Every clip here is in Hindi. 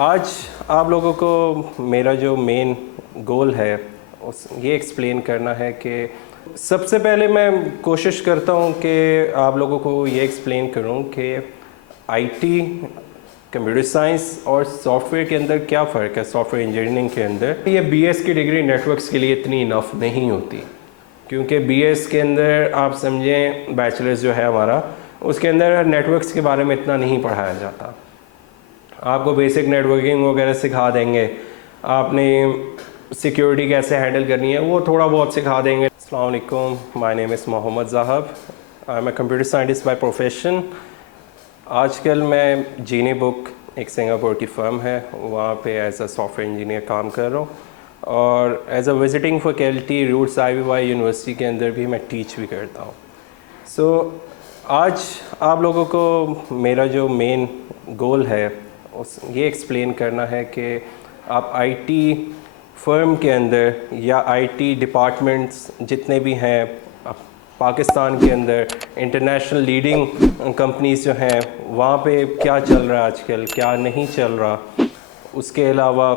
आज आप लोगों को मेरा जो मेन गोल है ये एक्सप्लेन करना है कि सबसे पहले मैं कोशिश करता हूँ कि आप लोगों को ये एक्सप्लेन करूँ कि आईटी, कंप्यूटर साइंस और सॉफ्टवेयर के अंदर क्या फ़र्क है। सॉफ्टवेयर इंजीनियरिंग के अंदर ये बीएस की डिग्री नेटवर्क्स के लिए इतनी इनफ नहीं होती, क्योंकि बीएस के अंदर आप समझें बैचलर्स जो है हमारा, उसके अंदर नेटवर्क्स के बारे में इतना नहीं पढ़ाया जाता। आपको बेसिक नेटवर्किंग वगैरह सिखा देंगे, आपने सिक्योरिटी कैसे हैंडल करनी है वो थोड़ा बहुत सिखा देंगे। अस्सलाम वालेकुम, my name is Mohammad Zahab, I am a computer scientist by profession. आजकल मैं जीनी बुक एक सिंगापुर की फ़र्म है, वहाँ पे एज अ सॉफ्टवेयर इंजीनियर काम कर रहा हूँ और as a visiting faculty Roots IVY university के अंदर भी मैं टीच भी करता हूँ। आज आप लोगों को मेरा जो मेन गोल है ये एक्सप्लेन करना है कि आप आईटी फर्म के अंदर या आईटी डिपार्टमेंट्स जितने भी हैं पाकिस्तान के अंदर, इंटरनेशनल लीडिंग कंपनीज जो हैं, वहाँ पे क्या चल रहा है आजकल, क्या नहीं चल रहा। उसके अलावा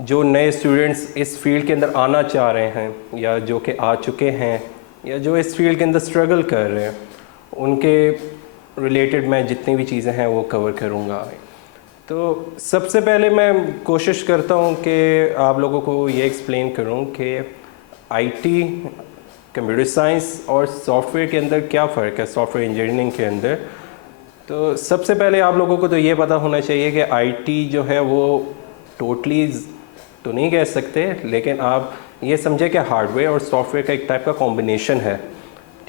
जो नए स्टूडेंट्स इस फील्ड के अंदर आना चाह रहे हैं या जो कि आ चुके हैं या जो इस फील्ड के अंदर स्ट्रगल कर रहे हैं, उनके रिलेटेड मैं जितनी भी चीज़ें हैं वो कवर करूँगा। तो सबसे पहले मैं कोशिश करता हूँ कि आप लोगों को ये एक्सप्लेन करूँ कि आईटी, कंप्यूटर साइंस और सॉफ्टवेयर के अंदर क्या फ़र्क है, सॉफ्टवेयर इंजीनियरिंग के अंदर। तो सबसे पहले आप लोगों को तो ये पता होना चाहिए कि आईटी जो है वो टोटली तो नहीं कह सकते, लेकिन आप ये समझे कि हार्डवेयर और सॉफ्टवेयर का एक टाइप का कॉम्बिनेशन है।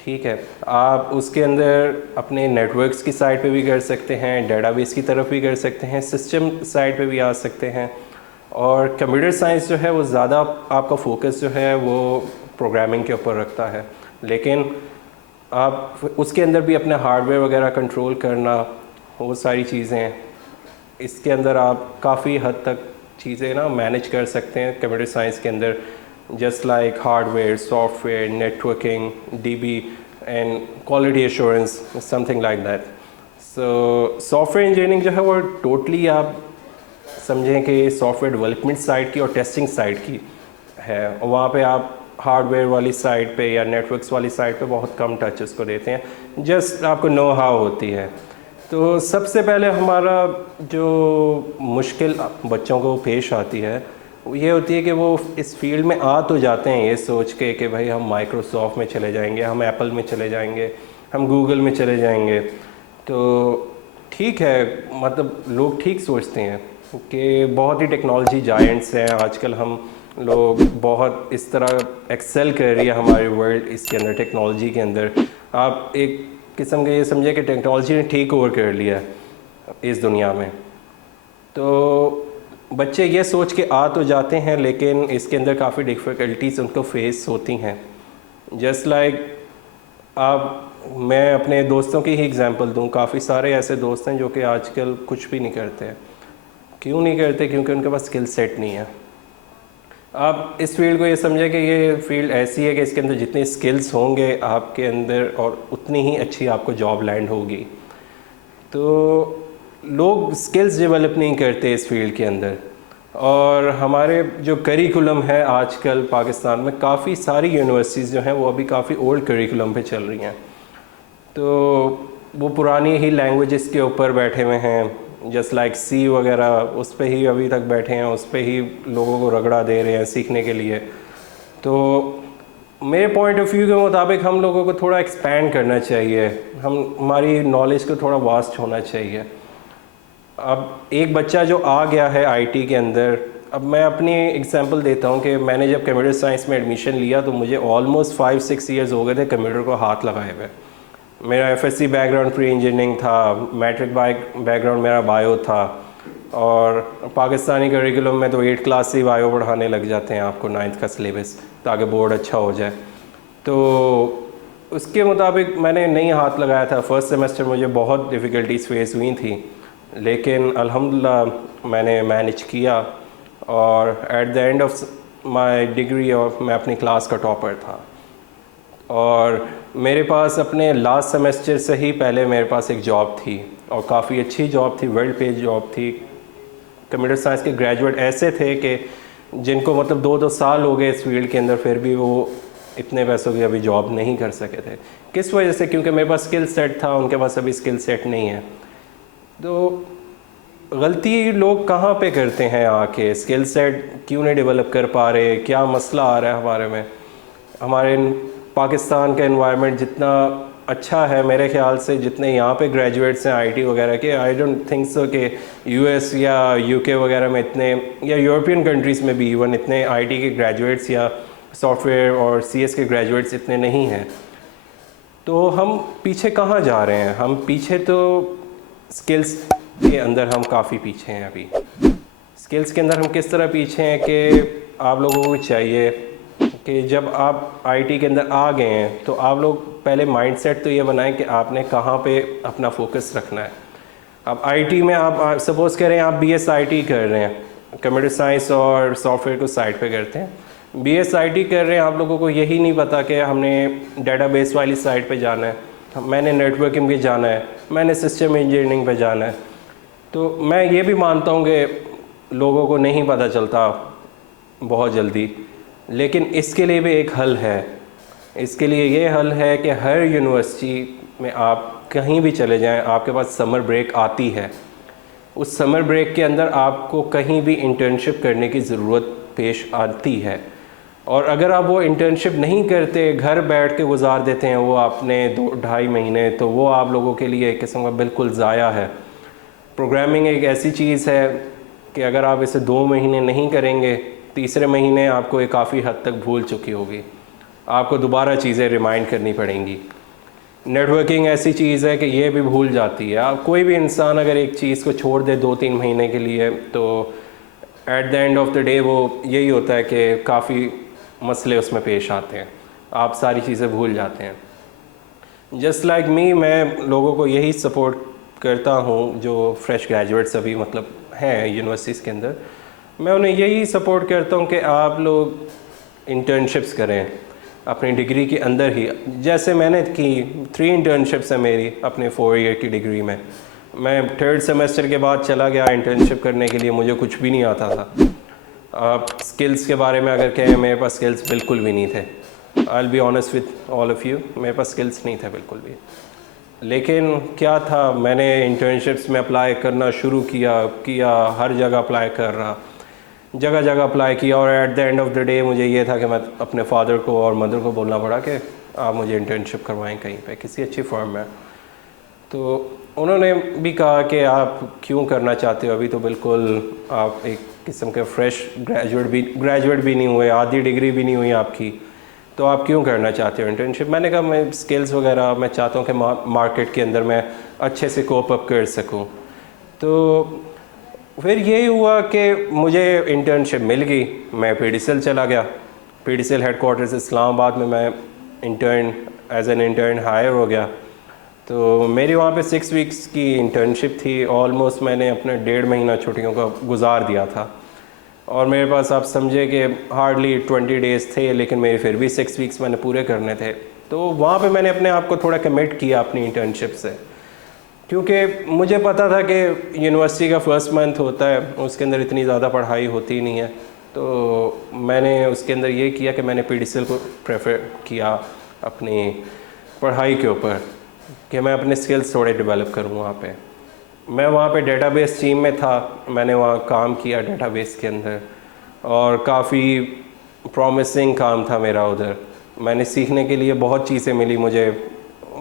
ठीक है, आप उसके अंदर अपने नेटवर्क्स की साइड पे भी कर सकते हैं, डेटाबेस की तरफ भी कर सकते हैं, सिस्टम साइड पे भी आ सकते हैं। और कंप्यूटर साइंस जो है वो ज़्यादा आपका फोकस जो है वो प्रोग्रामिंग के ऊपर रखता है, लेकिन आप उसके अंदर भी अपने हार्डवेयर वगैरह कंट्रोल करना, वो सारी चीज़ें इसके अंदर आप काफ़ी हद तक चीज़ें ना मैनेज कर सकते हैं कंप्यूटर साइंस के अंदर, just like hardware, software, networking, DB and quality assurance, something like that. So software engineering जो है वो totally आप समझें कि सॉफ्टवेयर डेवलपमेंट साइड की और टेस्टिंग साइड की है। वहाँ पे आप हार्डवेयर वाली साइड पे या नेटवर्क्स वाली साइड पे बहुत कम टच उसको देते हैं, जस्ट आपको नो हाउ होती है। तो सबसे पहले हमारा जो मुश्किल बच्चों को पेश आती है ये होती है कि वो इस फील्ड में आ तो जाते हैं ये सोच के कि भाई हम माइक्रोसॉफ्ट में चले जाएंगे, हम एप्पल में चले जाएंगे, हम गूगल में चले जाएंगे। तो ठीक है, मतलब लोग ठीक सोचते हैं कि बहुत ही टेक्नोलॉजी जायंट्स हैं आजकल, हम लोग बहुत इस तरह एक्सेल कर रही है हमारी वर्ल्ड इसके अंदर, टेक्नोलॉजी के अंदर। आप एक किस्म के ये समझे कि टेक्नोलॉजी ने टेक ओवर कर लिया है इस दुनिया में। तो बच्चे ये सोच के आ तो जाते हैं, लेकिन इसके अंदर काफ़ी डिफ़िकल्टीज उनको फेस होती हैं। जस्ट लाइक मैं अपने दोस्तों की ही एग्जांपल दूं, काफ़ी सारे ऐसे दोस्त हैं जो कि आजकल कुछ भी नहीं करते। क्यों नहीं करते? क्योंकि उनके पास स्किल सेट नहीं है। आप इस फील्ड को ये समझें कि ये फील्ड ऐसी है कि इसके अंदर जितने स्किल्स होंगे आपके अंदर और उतनी ही अच्छी आपको जॉब लैंड होगी। तो लोग स्किल्स डेवलप नहीं करते इस फील्ड के अंदर। और हमारे जो करिकुलम है आजकल पाकिस्तान में, काफ़ी सारी यूनिवर्सिटीज़ जो हैं वो अभी काफ़ी ओल्ड करिकुलम पे चल रही हैं। तो वो पुरानी ही लैंग्वेजेस के ऊपर बैठे हुए हैं, जस्ट लाइक सी वगैरह, उस पर ही अभी तक बैठे हैं, उस पर ही लोगों को रगड़ा दे रहे हैं सीखने के लिए। तो मेरे पॉइंट ऑफ व्यू के मुताबिक हम लोगों को थोड़ा एक्सपैंड करना चाहिए, हमारी नॉलेज को थोड़ा वास्ट होना चाहिए। अब एक बच्चा जो आ गया है आईटी के अंदर, अब मैं अपनी एग्जांपल देता हूँ कि मैंने जब कंप्यूटर साइंस में एडमिशन लिया तो मुझे ऑलमोस्ट 5-6 ईयर्स हो गए थे कंप्यूटर को हाथ लगाए हुए। मेरा एफएससी बैकग्राउंड प्री इंजीनियरिंग था, मैट्रिक बैकग्राउंड मेरा बायो था, और पाकिस्तानी करिकुलम में तो 8 क्लास से बायो पढ़ाने लग जाते हैं आपको, 9th का सिलेबस, ताकि बोर्ड अच्छा हो जाए। तो उसके मुताबिक मैंने नहीं हाथ लगाया था। फर्स्ट सेमेस्टर मुझे बहुत डिफ़िकल्टीज फेस हुई थी, लेकिन अल्हम्दुलिल्लाह मैंने मैनेज किया और at the end of my degree और मैं अपनी क्लास का टॉपर था। और मेरे पास अपने लास्ट सेमेस्टर से ही पहले मेरे पास एक जॉब थी और काफ़ी अच्छी जॉब थी, वेल पेड जॉब थी। कंप्यूटर साइंस के ग्रेजुएट ऐसे थे कि जिनको मतलब 2-2 साल हो गए इस फील्ड के अंदर, फिर भी वो इतने पैसों की अभी जॉब नहीं कर सके थे। किस वजह से? क्योंकि मेरे पास स्किल सेट था, उनके पास अभी स्किल सेट नहीं है। तो गलती लोग कहाँ पे करते हैं आके? स्किल सेट क्यों नहीं डेवलप कर पा रहे? क्या मसला आ रहा है हमारे में? हमारे पाकिस्तान का एनवायरनमेंट जितना अच्छा है मेरे ख्याल से, जितने यहाँ पे ग्रेजुएट्स हैं आईटी वगैरह के, आई डोंट थिंक सो कि यूएस या यूके वगैरह में इतने, या यूरोपियन कंट्रीज़ में भी इवन इतने आईटी के ग्रेजुएट्स या सॉफ्टवेयर और सीएस के ग्रेजुएट्स इतने नहीं हैं। तो हम पीछे कहाँ जा रहे हैं? हम पीछे तो स्किल्स के अंदर हम काफ़ी पीछे हैं अभी। स्किल्स के अंदर हम किस तरह पीछे हैं कि आप लोगों को चाहिए कि जब आप आईटी के अंदर आ गए हैं तो आप लोग पहले माइंडसेट तो ये बनाएं कि आपने कहाँ पे अपना फोकस रखना है। अब आईटी में आप सपोज़ करें आप बीएस आईटी कर रहे हैं, कंप्यूटर साइंस और सॉफ्टवेयर को साइड पे करते हैं। बीएस आईटी कर रहे हैं, आप लोगों को यही नहीं पता कि हमने डेटाबेस वाली साइड पे जाना है, मैंने नेटवर्किंग पे जाना है, मैंने सिस्टम इंजीनियरिंग पे जाना है। तो मैं ये भी मानता हूँ कि लोगों को नहीं पता चलता बहुत जल्दी, लेकिन इसके लिए भी एक हल है। इसके लिए ये हल है कि हर यूनिवर्सिटी में आप कहीं भी चले जाएं, आपके पास समर ब्रेक आती है। उस समर ब्रेक के अंदर आपको कहीं भी इंटर्नशिप करने की ज़रूरत पेश आती है, और अगर आप वो इंटर्नशिप नहीं करते, घर बैठ के गुजार देते हैं वो आपने 2-2.5 महीने, तो वो आप लोगों के लिए एक किस्म का बिल्कुल ज़ाया है। प्रोग्रामिंग एक ऐसी चीज़ है कि अगर आप इसे 2 महीने नहीं करेंगे, तीसरे महीने आपको ये काफ़ी हद तक भूल चुकी होगी, आपको दोबारा चीज़ें रिमाइंड करनी पड़ेंगी। नेटवर्किंग ऐसी चीज़ है कि ये भी भूल जाती है। आप कोई भी इंसान अगर एक चीज़ को छोड़ दे 2-3 महीने के लिए, तो at the end of the day वो यही होता है कि काफ़ी मसले उसमें पेश आते हैं, आप सारी चीज़ें भूल जाते हैं। जस्ट लाइक मी, मैं लोगों को यही सपोर्ट करता हूँ जो फ्रेश ग्रेजुएट्स अभी मतलब हैं यूनिवर्सिटीज़ के अंदर, मैं उन्हें यही सपोर्ट करता हूँ कि आप लोग इंटर्नशिप्स करें अपनी डिग्री के अंदर ही। जैसे मैंने की 3 इंटर्नशिप्स हैं मेरी अपने 4 ईयर की डिग्री में। मैं 3rd सेमेस्टर के बाद चला गया इंटर्नशिप करने के लिए, मुझे कुछ भी नहीं आता था। स्किल्स के बारे में अगर कहें, मेरे पास स्किल्स बिल्कुल भी नहीं थे। आई will be honest with all of you, मेरे पास स्किल्स नहीं थे बिल्कुल भी। लेकिन क्या था, मैंने इंटर्नशिप्स में अप्लाई करना शुरू किया, हर जगह अप्लाई कर रहा, जगह जगह अप्लाई किया, और at the end of the day मुझे ये था कि मैं अपने फादर को और मदर को बोलना पड़ा कि आप मुझे इंटर्नशिप करवाएं कहीं पे, किसी अच्छी फर्म में। तो उन्होंने भी कहा कि आप क्यों करना चाहते हो, अभी तो बिल्कुल आप एक किस्म के फ्रेश ग्रेजुएट भी नहीं हुए, आधी डिग्री भी नहीं हुई आपकी, तो आप क्यों करना चाहते हो इंटर्नशिप? मैंने कहा मैं स्किल्स वगैरह मैं चाहता हूँ कि मार्केट के अंदर मैं अच्छे से कोप अप कर सकूँ। तो फिर यही हुआ कि मुझे इंटर्नशिप मिल गई, मैं पीडीसीएल चला गया। पीडीसीएल हेडक्वार्टर्स इस्लामाबाद में मैं एज एन इंटर्न हायर हो गया। तो मेरी वहाँ पे 6 वीक्स की इंटर्नशिप थी। ऑलमोस्ट मैंने अपना 1.5 महीना छुट्टियों का गुजार दिया था, और मेरे पास आप समझे कि हार्डली 20 डेज़ थे, लेकिन मेरे फिर भी 6 वीक्स मैंने पूरे करने थे। तो वहाँ पे मैंने अपने आप को थोड़ा कमिट किया अपनी इंटर्नशिप से, क्योंकि मुझे पता था कि यूनिवर्सिटी का फर्स्ट मंथ होता है, उसके अंदर इतनी ज़्यादा पढ़ाई होती नहीं है। तो मैंने उसके अंदर ये किया कि मैंने पीडीसीएल को प्रेफर किया अपनी पढ़ाई के ऊपर, कि मैं अपने स्किल्स थोड़े डेवलप करूँ वहाँ पे। मैं वहाँ पे डेटाबेस टीम में था, मैंने वहाँ काम किया डेटाबेस के अंदर, और काफ़ी प्रॉमिसिंग काम था मेरा उधर। मैंने सीखने के लिए बहुत चीज़ें मिली मुझे।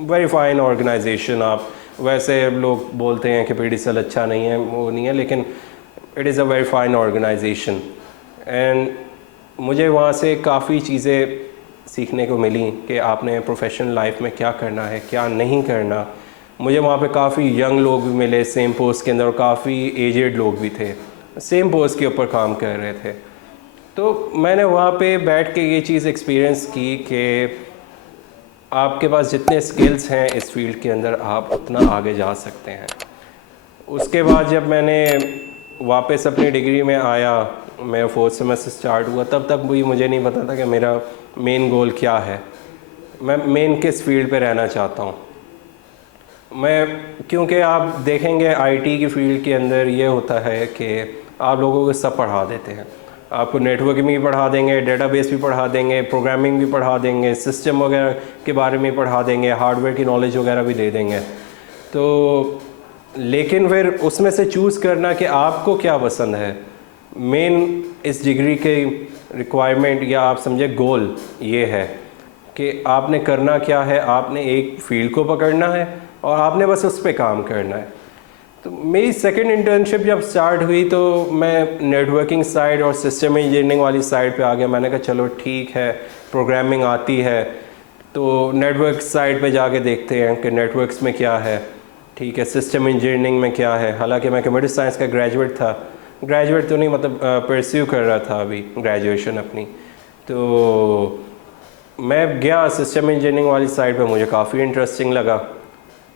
Very fine organisation. आप वैसे लोग बोलते हैं कि पीडीसीएल अच्छा नहीं है, वो नहीं है, लेकिन it is a very fine organisation. एंड मुझे वहाँ से काफ़ी चीज़ें सीखने को मिली कि आपने प्रोफेशनल लाइफ में क्या करना है, क्या नहीं करना। मुझे वहाँ पे काफ़ी यंग लोग भी मिले सेम पोस्ट के अंदर, और काफ़ी एजेड लोग भी थे सेम पोस्ट के ऊपर काम कर रहे थे। तो मैंने वहाँ पे बैठ के ये चीज़ एक्सपीरियंस की कि आपके पास जितने स्किल्स हैं इस फील्ड के अंदर, आप उतना आगे जा सकते हैं। उसके बाद जब मैंने वापस अपनी डिग्री में आया, मेरा 4th सेमेस्टर स्टार्ट हुआ, तब तक भी मुझे नहीं पता था कि मेरा मेन गोल क्या है, मैं मेन किस फील्ड पे रहना चाहता हूँ मैं। क्योंकि आप देखेंगे आईटी की फील्ड के अंदर ये होता है कि आप लोगों को सब पढ़ा देते हैं। आपको नेटवर्किंग भी पढ़ा देंगे, डेटाबेस भी पढ़ा देंगे, प्रोग्रामिंग भी पढ़ा देंगे, सिस्टम वगैरह के बारे में पढ़ा देंगे, हार्डवेयर की नॉलेज वगैरह भी दे देंगे। तो लेकिन फिर उसमें से चूज़ करना कि आपको क्या पसंद है, मेन इस डिग्री के रिक्वायरमेंट या आप समझे गोल ये है कि आपने करना क्या है। आपने एक फील्ड को पकड़ना है और आपने बस उस पर काम करना है। तो मेरी सेकंड इंटर्नशिप जब स्टार्ट हुई तो मैं नेटवर्किंग साइड और सिस्टम इंजीनियरिंग वाली साइड पे आ गया। मैंने कहा चलो ठीक है, प्रोग्रामिंग आती है तो नेटवर्क साइड पे जाके देखते हैं कि नेटवर्क्स में क्या है, ठीक है, सिस्टम इंजीनियरिंग में क्या है। हालांकि मैं कंप्यूटर साइंस का ग्रेजुएट तो नहीं, मतलब परस्यू कर रहा था अभी ग्रेजुएशन अपनी। तो मैं गया सिस्टम इंजीनियरिंग वाली साइड पे, मुझे काफ़ी इंटरेस्टिंग लगा।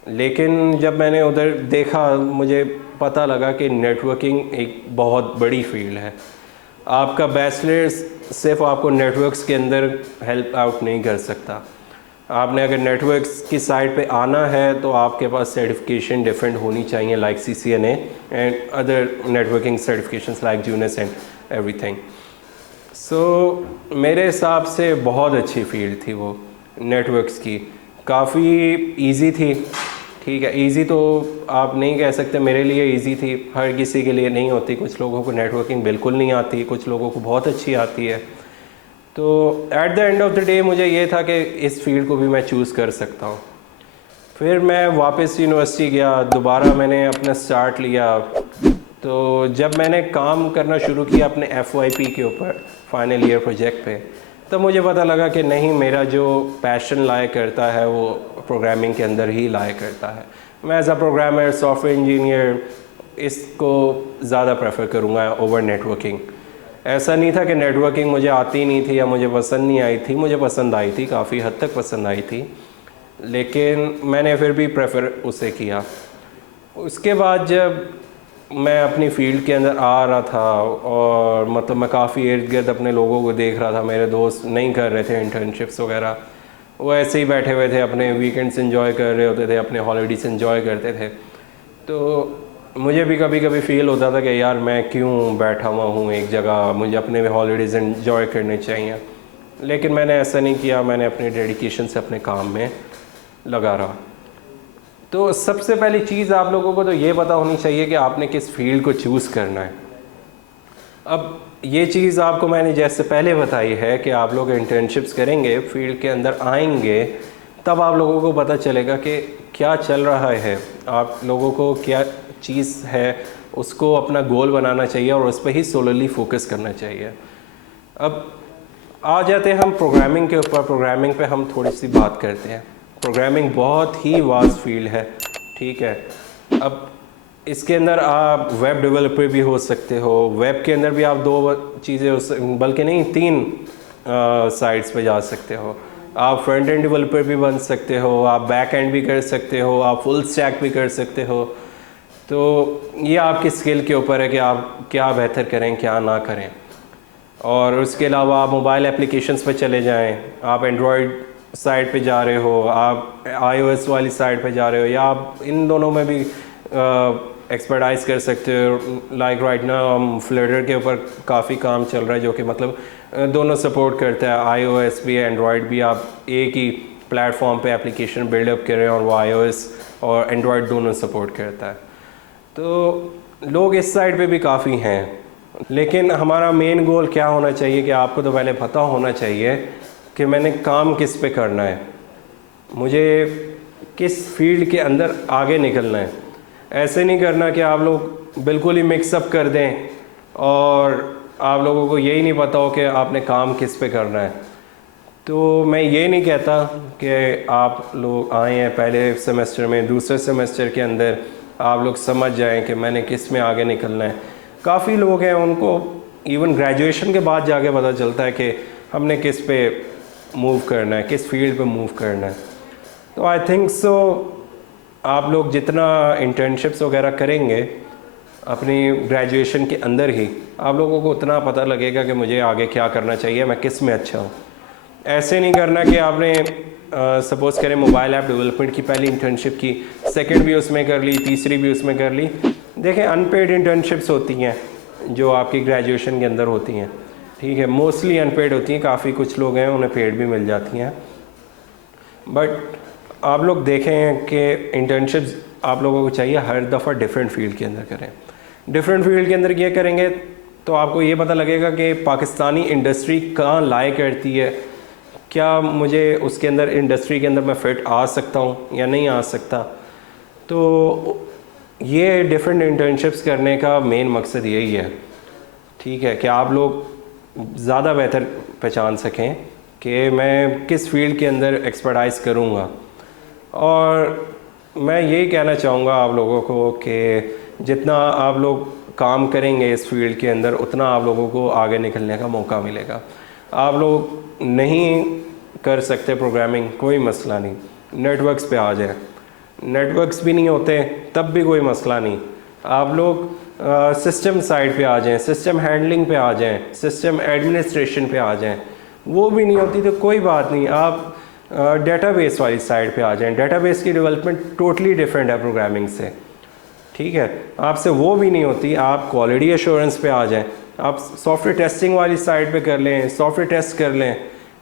लेकिन जब मैंने उधर देखा मुझे पता लगा कि नेटवर्किंग एक बहुत बड़ी फील्ड है। आपका बैचलर्स सिर्फ आपको नेटवर्क्स के अंदर हेल्प आउट नहीं कर सकता। आपने अगर नेटवर्क्स की साइड पे आना है तो आपके पास सर्टिफिकेशन डिफरेंट होनी चाहिए, like CCNA and other networking certifications like Junos and everything. So मेरे हिसाब से बहुत अच्छी फील्ड थी वो नेटवर्क्स की, काफ़ी इजी थी। ठीक है, इजी तो आप नहीं कह सकते, मेरे लिए इजी थी, हर किसी के लिए नहीं होती। कुछ लोगों को नेटवर्किंग बिल्कुल नहीं आती, कुछ लोगों को बहुत अच्छी आती है। तो at the end of the day मुझे ये था कि इस फील्ड को भी मैं चूज़ कर सकता हूँ। फिर मैं वापस यूनिवर्सिटी गया, दोबारा मैंने अपना स्टार्ट लिया। तो जब मैंने काम करना शुरू किया अपने FYP के ऊपर, फाइनल ईयर प्रोजेक्ट पे, तब मुझे पता लगा कि नहीं, मेरा जो पैशन लाया करता है वो प्रोग्रामिंग के अंदर ही लाया करता है। मैं as a programmer, software engineer इसको ज़्यादा प्रेफर करूँगा ओवर नेटवर्किंग। ऐसा नहीं था कि नेटवर्किंग मुझे आती नहीं थी या मुझे पसंद नहीं आई थी, मुझे पसंद आई थी, काफ़ी हद तक पसंद आई थी, लेकिन मैंने फिर भी प्रेफर उसे किया। उसके बाद जब मैं अपनी फील्ड के अंदर आ रहा था और मतलब मैं काफ़ी इर्द गिर्द अपने लोगों को देख रहा था, मेरे दोस्त नहीं कर रहे थे इंटर्नशिप्स वगैरह, वो ऐसे ही बैठे हुए थे, अपने वीकेंड्स एंजॉय कर रहे होते थे, अपने हॉलीडेज़ एंजॉय करते थे। तो मुझे भी कभी कभी फ़ील होता था कि यार मैं क्यों बैठा हुआ हूँ एक जगह, मुझे अपने हॉलीडेज़ एंजॉय करने चाहिए। लेकिन मैंने ऐसा नहीं किया, मैंने अपने डेडिकेशन से अपने काम में लगा रहा। तो सबसे पहली चीज़ आप लोगों को तो ये पता होनी चाहिए कि आपने किस फील्ड को चूज़ करना है। अब ये चीज़ आपको मैंने जैसे पहले बताई है कि आप लोग इंटर्नशिप्स करेंगे, फील्ड के अंदर आएंगे, तब आप लोगों को पता चलेगा कि क्या चल रहा है, आप लोगों को क्या चीज़ है उसको अपना गोल बनाना चाहिए और उस पर ही सोलरली फोकस करना चाहिए। अब आ जाते हैं हम प्रोग्रामिंग के ऊपर। प्रोग्रामिंग पे हम थोड़ी सी बात करते हैं। प्रोग्रामिंग बहुत ही वास्ट फील्ड है, ठीक है। अब इसके अंदर आप वेब डेवलपर भी हो सकते हो, वेब के अंदर भी आप दो चीज़ें बल्कि नहीं 3 साइट्स पे जा सकते हो। आप फ्रंट एंड डेवलपर भी बन सकते हो, आप बैक एंड भी कर सकते हो, आप फुल स्टैक भी कर सकते हो। तो ये आपकी स्किल के ऊपर है कि आप क्या बेहतर करें क्या ना करें। और उसके अलावा आप मोबाइल एप्लीकेशंस पे चले जाएं, आप एंड्रॉयड साइड पे जा रहे हो, आप iOS वाली साइड पे जा रहे हो, या आप इन दोनों में भी एक्सपर्टाइज कर सकते हो। लाइक राइट नाउ हम फ्लटर के ऊपर काफ़ी काम चल रहा है, जो कि मतलब दोनों सपोर्ट करता है, iOS भी एंड्रॉयड भी। आप एक ही प्लेटफॉर्म पे एप्लीकेशन बिल्डअप करें और वो iOS और एंड्रॉयड दोनों सपोर्ट करता है। तो लोग इस साइड पे भी काफ़ी हैं, लेकिन हमारा मेन गोल क्या होना चाहिए कि आपको तो पहले पता होना चाहिए कि मैंने काम किस पे करना है, मुझे किस फील्ड के अंदर आगे निकलना है। ऐसे नहीं करना कि आप लोग बिल्कुल ही मिक्सअप कर दें और आप लोगों को यही नहीं पता हो कि आपने काम किस पे करना है। तो मैं ये नहीं कहता कि आप लोग आए हैं पहले सेमेस्टर में, दूसरे सेमेस्टर के अंदर आप लोग समझ जाएं कि मैंने किस में आगे निकलना है। काफ़ी लोग हैं उनको इवन ग्रेजुएशन के बाद जाके पता चलता है कि हमने किस पे मूव करना है, किस फील्ड पे मूव करना है। तो आई थिंक सो आप लोग जितना इंटर्नशिप्स वगैरह करेंगे अपनी ग्रेजुएशन के अंदर ही, आप लोगों को उतना पता लगेगा कि मुझे आगे क्या करना चाहिए, मैं किस में अच्छा हूँ। ऐसे नहीं करना कि आपने सपोज़ करें मोबाइल ऐप डेवलपमेंट की पहली इंटर्नशिप की, सेकंड भी उसमें कर ली, तीसरी भी उसमें कर ली। देखें अनपेड इंटर्नशिप्स होती हैं, जो आपकी ग्रेजुएशन के अंदर होती हैं, ठीक है। मोस्टली अनपेड होती हैं, काफ़ी कुछ लोग हैं उन्हें पेड भी मिल जाती हैं। बट आप लोग देखें कि इंटर्नशिप्स आप लोगों को चाहिए हर दफ़ा डिफरेंट फील्ड के अंदर करें। डिफरेंट फील्ड के अंदर ये करेंगे तो आपको ये पता लगेगा कि पाकिस्तानी इंडस्ट्री कहाँ लाए करती है, क्या मुझे उसके अंदर इंडस्ट्री के अंदर मैं फ़िट आ सकता हूँ या नहीं आ सकता। तो ये डिफरेंट इंटर्नशिप्स करने का मेन मकसद यही है, ठीक है, कि आप लोग ज़्यादा बेहतर पहचान सकें कि मैं किस फील्ड के अंदर एक्सपर्टाइज करूँगा। और मैं यही कहना चाहूँगा आप लोगों को कि जितना आप लोग काम करेंगे इस फील्ड के अंदर उतना आप लोगों को आगे निकलने का मौका मिलेगा। आप लोग नहीं कर सकते प्रोग्रामिंग, कोई मसला नहीं, नेटवर्क्स पे आ जाए। नेटवर्क्स भी नहीं होते तब भी कोई मसला नहीं, आप लोग सिस्टम साइड पे आ जाएं, सिस्टम हैंडलिंग पे आ जाएं, सिस्टम एडमिनिस्ट्रेशन पे आ जाएं। वो भी नहीं होती तो कोई बात नहीं, आप डेटाबेस वाली साइड पे आ जाएं। डेटाबेस की डेवलपमेंट टोटली डिफरेंट है प्रोग्रामिंग से, ठीक है। आपसे वो भी नहीं होती, आप क्वालिटी एश्योरेंस पे आ जाएं, आप सॉफ्टवेयर टेस्टिंग वाली साइड पे कर लें, सॉफ्टवेयर टेस्ट कर लें,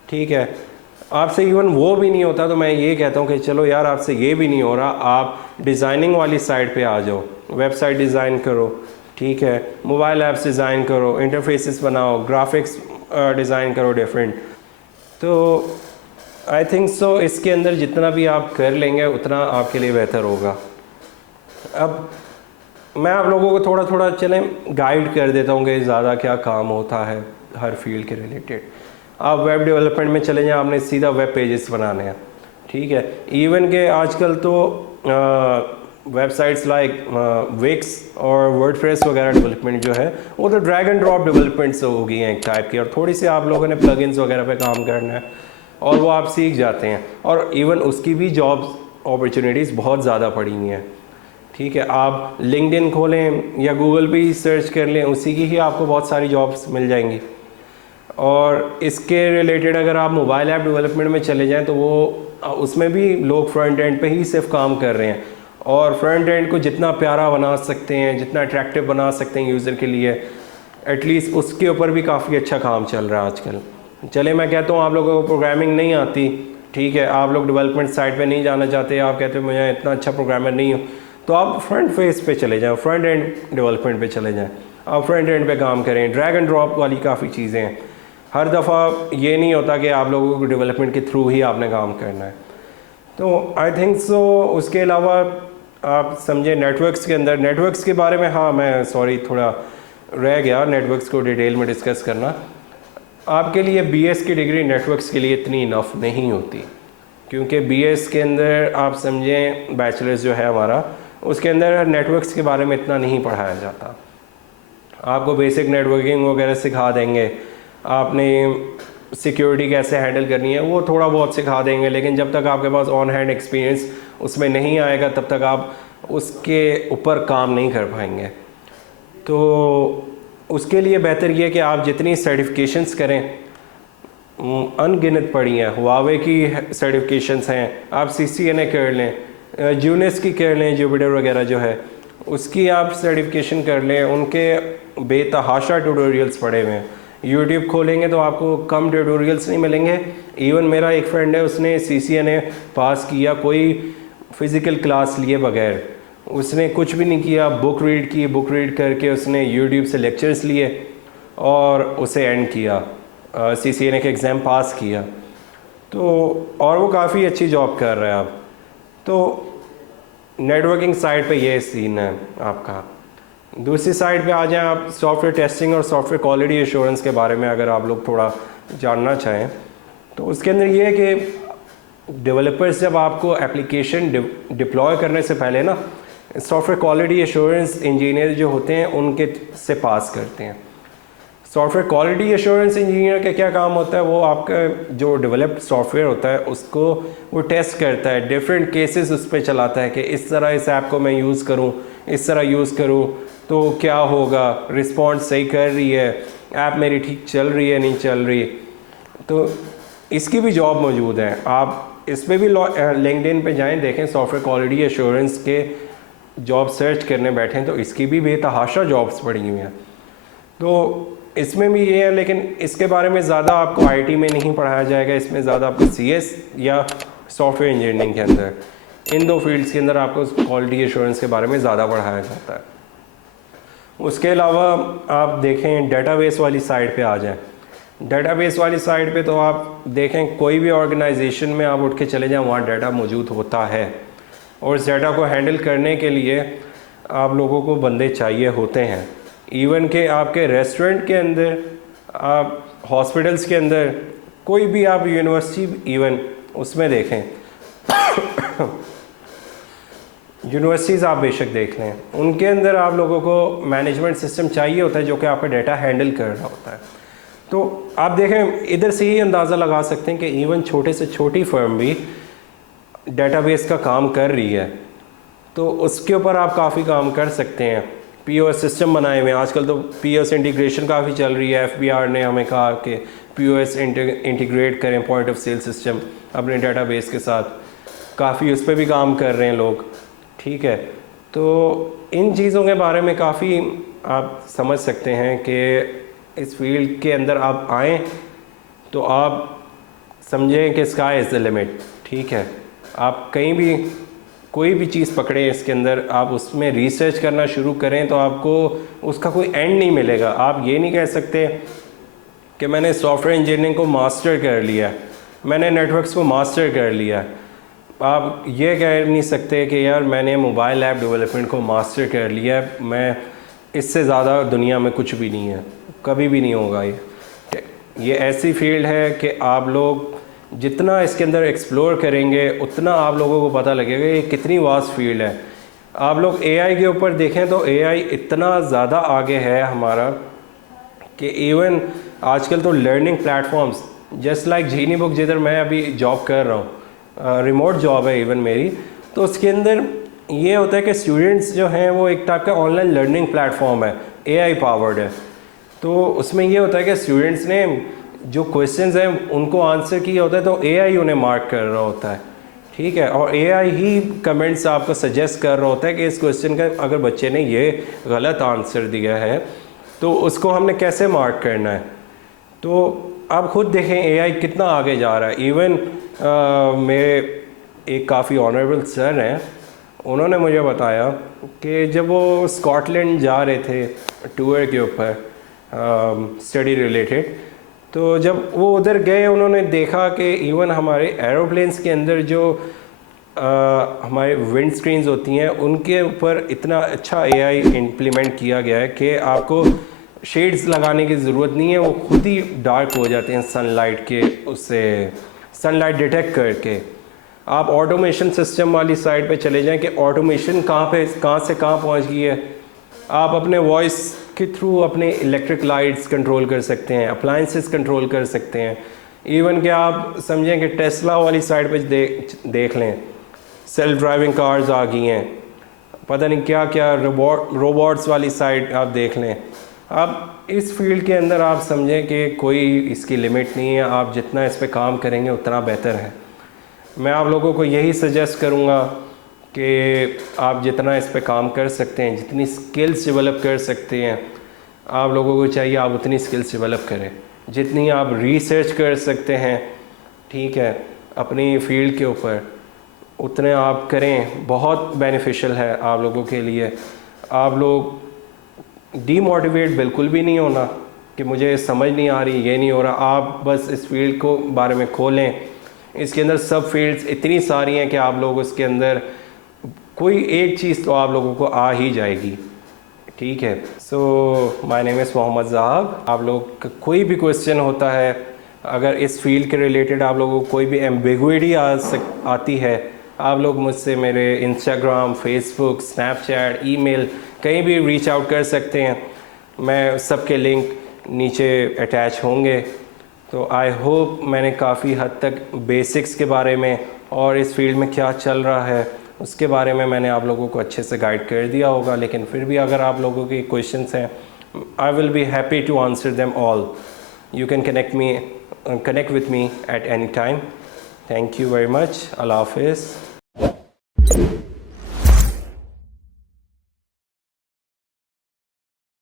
ठीक है। आपसे इवन वो भी नहीं होता तो मैं ये कहता हूँ कि चलो यार आपसे ये भी नहीं हो रहा, आप डिज़ाइनिंग वाली साइड पे आ जाओ, वेबसाइट डिज़ाइन करो, ठीक है, मोबाइल ऐप्स डिज़ाइन करो, इंटरफेसेस बनाओ, ग्राफिक्स डिज़ाइन करो डिफरेंट। तो आई थिंक सो इसके अंदर जितना भी आप कर लेंगे उतना आपके लिए बेहतर होगा। अब मैं आप लोगों को थोड़ा थोड़ा चलें गाइड कर देता हूँ कि ज़्यादा क्या काम होता है हर फील्ड के रिलेटेड। आप वेब डेवलपमेंट में चले जाएं, आपने सीधा वेब पेजेस बनाने हैं, ठीक है। इवन के आजकल तो वेबसाइट्स लाइक विक्स और वर्डप्रेस वगैरह डेवलपमेंट जो है वो तो ड्रैग एंड ड्रॉप डेवलपमेंट्स हो गई हैं एक टाइप की, और थोड़ी सी आप लोगों ने प्लगइन्स वगैरह पे काम करना है और वो आप सीख जाते हैं, और इवन उसकी भी जॉब्स अपॉर्चुनिटीज़ बहुत ज़्यादा पड़ी हुई हैं, ठीक है। आप लिंक्डइन खोलें या गूगल पे ही सर्च कर लें, उसी की ही आपको बहुत सारी जॉब्स मिल जाएंगी। और इसके रिलेटेड अगर आप मोबाइल ऐप डेवलपमेंट में चले जाएं तो वो उसमें भी लोग फ्रंट एंड पे ही सिर्फ काम कर रहे हैं, और फ्रंट एंड को जितना प्यारा बना सकते हैं, जितना अट्रैक्टिव बना सकते हैं यूज़र के लिए, एटलीस्ट उसके ऊपर भी काफ़ी अच्छा काम चल रहा है आजकल। चले मैं कहता हूँ आप लोगों को प्रोग्रामिंग नहीं आती, ठीक है, आप लोग डेवलपमेंट साइड पे नहीं जाना चाहते, आप कहते हो मैं इतना अच्छा प्रोग्रामर नहीं हूँ, तो आप फ्रंट फेस पे चले जाएं, फ्रंट एंड डेवलपमेंट पे चले जाएं, आप फ्रंट एंड पे काम करें। ड्रैग एंड ड्रॉप वाली काफ़ी चीज़ें हैं, हर दफ़ा ये नहीं होता कि आप लोगों को डेवलपमेंट के थ्रू ही आपने काम करना है। तो आई थिंक सो उसके अलावा आप समझे नेटवर्क्स के अंदर, नेटवर्क्स के बारे में, हाँ मैं सॉरी थोड़ा रह गया नेटवर्क्स को डिटेल में डिस्कस करना। आपके लिए बीएस की डिग्री नेटवर्क्स के लिए इतनी इनफ नहीं होती, क्योंकि बीएस के अंदर आप समझें बैचलर्स जो है हमारा, उसके अंदर नेटवर्क्स के बारे में इतना नहीं पढ़ाया जाता। आपको बेसिक नेटवर्किंग वगैरह सिखा देंगे, आपने सिक्योरिटी कैसे हैंडल करनी है वो थोड़ा बहुत सिखा देंगे, लेकिन जब तक आपके पास ऑन हैंड एक्सपीरियंस उसमें नहीं आएगा तब तक आप उसके ऊपर काम नहीं कर पाएंगे। तो उसके लिए बेहतर ये कि आप जितनी सर्टिफिकेशंस करें, अनगिनत पड़ी हैं, हुआवे की सर्टिफिकेशंस हैं, आप CCNA कर लें, जूनेस की कर लें, जुपिटर वगैरह जो है उसकी आप सर्टिफिकेशन कर लें, उनके बेतहाशा ट्यूटोरियल्स पड़े हुए हैं। यूट्यूब खोलेंगे तो आपको कम ट्यूटोरियल्स नहीं मिलेंगे। इवन मेरा एक फ्रेंड है, उसने CCNA पास किया कोई फ़िज़िकल क्लास लिए बगैर, उसने कुछ भी नहीं किया, बुक रीड की, बुक रीड करके उसने यूट्यूब से लेक्चर्स लिए और उसे एंड किया, CCNA के एग्ज़ाम पास किया, तो और वो काफ़ी अच्छी जॉब कर रहा है अब। तो नेटवर्किंग साइड पे ये सीन है आपका। दूसरी साइड पे आ जाएं आप, सॉफ्टवेयर टेस्टिंग और सॉफ्टवेयर क्वालिटी एश्योरेंस के बारे में अगर आप लोग थोड़ा जानना चाहें तो उसके अंदर ये है कि डेवलपर्स जब आपको एप्लीकेशन डिप्लॉय करने से पहले ना सॉफ्टवेयर क्वालिटी एश्योरेंस इंजीनियर जो होते हैं उनके से पास करते हैं। सॉफ्टवेयर क्वालिटी एश्योरेंस इंजीनियर का क्या काम होता है, वो आपका जो डेवलप्ड सॉफ्टवेयर होता है उसको वो टेस्ट करता है, डिफरेंट केसेस उस पर चलाता है कि इस तरह इस ऐप को मैं यूज़ करूँ, इस तरह यूज़ करूँ तो क्या होगा, रिस्पॉन्स सही कर रही है, ऐप मेरी ठीक चल रही है नहीं चल रही। तो इसकी भी जॉब मौजूद है, आप इस पर भी लिंक्डइन पे जाएं, देखें सॉफ्टवेयर क्वालिटी एश्योरेंस के जॉब सर्च करने बैठें तो इसकी भी बेतहाशा जॉब्स पड़ी हुई हैं। तो इसमें भी ये है, लेकिन इसके बारे में ज़्यादा आपको आईटी में नहीं पढ़ाया जाएगा, इसमें ज़्यादा आपको सीएस या सॉफ्टवेयर इंजीनियरिंग के अंदर, इन दो फील्ड्स के अंदर आपको क्वालिटी एश्योरेंस के बारे में ज़्यादा पढ़ाया जाता है। उसके अलावा आप देखें डेटाबेस वाली साइड पे आ जाएं। डेटाबेस वाली साइड पे तो आप देखें कोई भी ऑर्गेनाइजेशन में आप उठ के चले जाएं, वहाँ डाटा मौजूद होता है, और इस डाटा को हैंडल करने के लिए आप लोगों को बंदे चाहिए होते हैं। इवन के आपके रेस्टोरेंट के अंदर, आप हॉस्पिटल्स के अंदर, कोई भी आप यूनिवर्सिटी इवन उसमें देखें यूनिवर्सिटीज़ आप बेशक देख लें, उनके अंदर आप लोगों को मैनेजमेंट सिस्टम चाहिए होता है जो कि आपका डाटा हैंडल कर रहा होता है। तो आप देखें, इधर से ही अंदाज़ा लगा सकते हैं कि इवन छोटे से छोटी फर्म भी डेटाबेस का काम कर रही है, तो उसके ऊपर आप काफ़ी काम कर सकते हैं। पीओएस सिस्टम बनाए हुए हैं आजकल, तो पीओएस इंटीग्रेशन काफ़ी चल रही है। एफबीआर ने हमें कहा कि पीओएस इंटीग्रेट करें पॉइंट ऑफ सेल सिस्टम अपने डेटाबेस के साथ, काफ़ी उस पर भी काम कर रहे हैं लोग, ठीक है। तो इन चीज़ों के बारे में काफ़ी आप समझ सकते हैं कि इस फील्ड के अंदर आप आएँ तो आप समझें कि स्काई इज़ द लिमिट, ठीक है। आप कहीं भी कोई भी चीज़ पकड़ें इसके अंदर, आप उसमें रिसर्च करना शुरू करें तो आपको उसका कोई एंड नहीं मिलेगा। आप ये नहीं कह सकते कि मैंने सॉफ्टवेयर इंजीनियरिंग को मास्टर कर लिया, मैंने नेटवर्क्स को मास्टर कर लिया। आप ये कह नहीं सकते कि यार मैंने मोबाइल ऐप डेवलपमेंट को मास्टर कर लिया, मैं इससे ज़्यादा दुनिया में कुछ भी नहीं है, कभी भी नहीं होगा। ये ऐसी फील्ड है कि आप लोग जितना इसके अंदर एक्सप्लोर करेंगे उतना आप लोगों को पता लगेगा ये कितनी वास्ट फील्ड है। आप लोग एआई के ऊपर देखें तो एआई इतना ज़्यादा आगे है हमारा कि इवन आजकल तो लर्निंग प्लेटफॉर्म्स जस्ट लाइक जीनी बुक, जिधर मैं अभी जॉब कर रहा हूँ, रिमोट जॉब है इवन मेरी, तो उसके अंदर ये होता है कि स्टूडेंट्स जो हैं वो एक टाइप का ऑनलाइन लर्निंग प्लेटफॉर्म है, एआई पावर्ड है। तो उसमें ये होता है कि स्टूडेंट्स ने जो क्वेश्चंस हैं उनको आंसर किया होता है तो एआई उन्हें मार्क कर रहा होता है, ठीक है, और एआई ही कमेंट्स आपको सजेस्ट कर रहा होता है कि इस क्वेश्चन का अगर बच्चे ने ये गलत आंसर दिया है तो उसको हमने कैसे मार्क करना है। तो आप खुद देखें एआई कितना आगे जा रहा है। इवन मेरे एक काफ़ी ऑनरेबल सर हैं, उन्होंने मुझे बताया कि जब वो स्कॉटलैंड जा रहे थे टूर के ऊपर स्टडी रिलेटेड, तो जब वो उधर गए उन्होंने देखा कि इवन हमारे एरोप्लेन्स के अंदर जो हमारे विंड स्क्रीन्स होती हैं उनके ऊपर इतना अच्छा एआई इम्प्लीमेंट किया गया है कि आपको शेड्स लगाने की ज़रूरत नहीं है, वो खुद ही डार्क हो जाते हैं सनलाइट के, उससे सनलाइट डिटेक्ट करके। आप ऑटोमेशन सिस्टम वाली साइड पे चले जाएं कि ऑटोमेशन कहाँ से कहाँ पहुंच गई है। आप अपने वॉइस के थ्रू अपने इलेक्ट्रिक लाइट्स कंट्रोल कर सकते हैं, अप्लायंसेस कंट्रोल कर सकते हैं। इवन कि आप समझें कि टेस्ला वाली साइड पे देख लें, सेल्फ ड्राइविंग कार्स आ गई हैं, पता नहीं क्या क्या रोबोट्स वाली साइड आप देख लें। आप इस फील्ड के अंदर आप समझें कि कोई इसकी लिमिट नहीं है, आप जितना इस पे काम करेंगे उतना बेहतर है। मैं आप लोगों को यही सजेस्ट करूँगा कि आप जितना इस पे काम कर सकते हैं, जितनी स्किल्स डेवलप कर सकते हैं, आप लोगों को चाहिए आप उतनी स्किल्स डेवलप करें। जितनी आप रिसर्च कर सकते हैं, ठीक है, अपनी फील्ड के ऊपर, उतने आप करें, बहुत बेनिफिशियल है आप लोगों के लिए। आप लोग डीमोटिवेट बिल्कुल भी नहीं होना कि मुझे समझ नहीं आ रही, ये नहीं हो रहा। आप बस इस फील्ड को बारे में खोलें, इसके अंदर सब फील्ड्स इतनी सारी हैं कि आप लोग उसके अंदर कोई एक चीज़ तो आप लोगों को आ ही जाएगी, ठीक है। So my name is Mohammad Zahab. आप लोग का कोई भी क्वेश्चन होता है, अगर इस फील्ड के रिलेटेड आप लोगों को कोई भी एम्बिग्विटी आती है, आप लोग मुझसे मेरे इंस्टाग्राम, फेसबुक, स्नैपचैट, ईमेल कहीं भी रीच आउट कर सकते हैं। मैं सबके लिंक नीचे अटैच होंगे। तो आई होप मैंने काफ़ी हद तक बेसिक्स के बारे में और इस फील्ड में क्या चल रहा है उसके बारे में मैंने आप लोगों को अच्छे से गाइड कर दिया होगा। लेकिन फिर भी अगर आप लोगों के क्वेश्चंस हैं, I will be happy to answer them all. You can connect with me at any time. Thank you very much. अल्लाह हाफिज़।